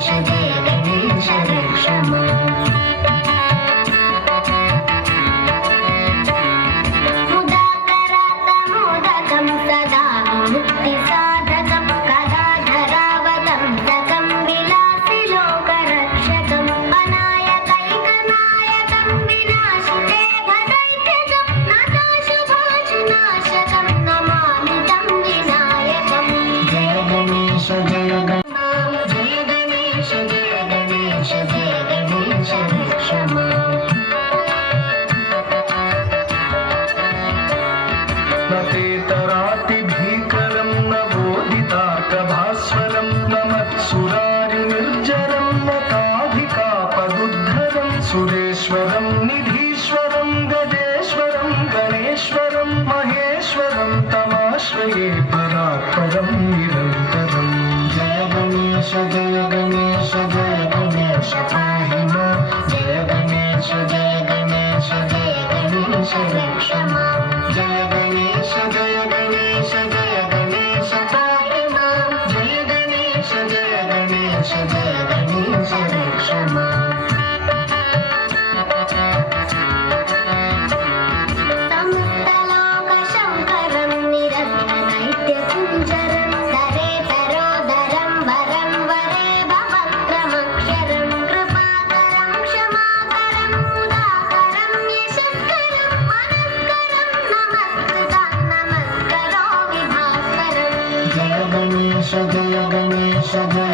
शरीर शरीर शम সবাই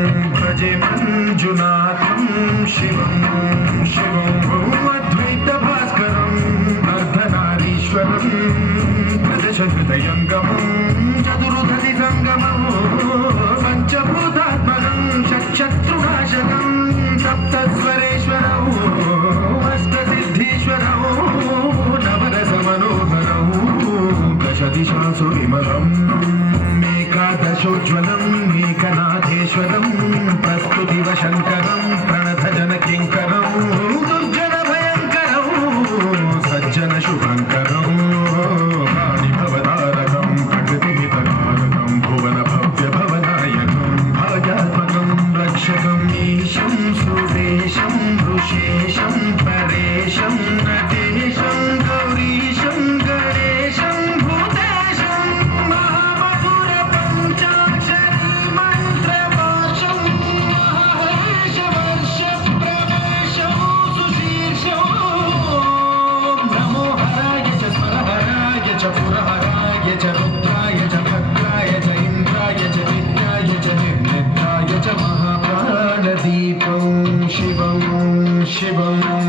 भजे मञ्जुनाथं शिवं शिवं भौमद्वैतभास्करम् अर्धनारीश्वरं कृदशहृदयङ्गमं चतुरुधति सङ्गमो पञ्चभूतात्मकं षट्शत्रुभाषकं सप्तस्वरेश्वरौ, अष्टसिद्धीश्वरौ नवरसमनोहरौ दशदिशासु विमलम् एकादशोज्ज्वलं मेकनाथेश्वरं प्रस्तुदिवशङ्करं प्रणतजनकिङ्करं दुर्जनभयङ्करं सज्जनशुभङ्करम्। shiva.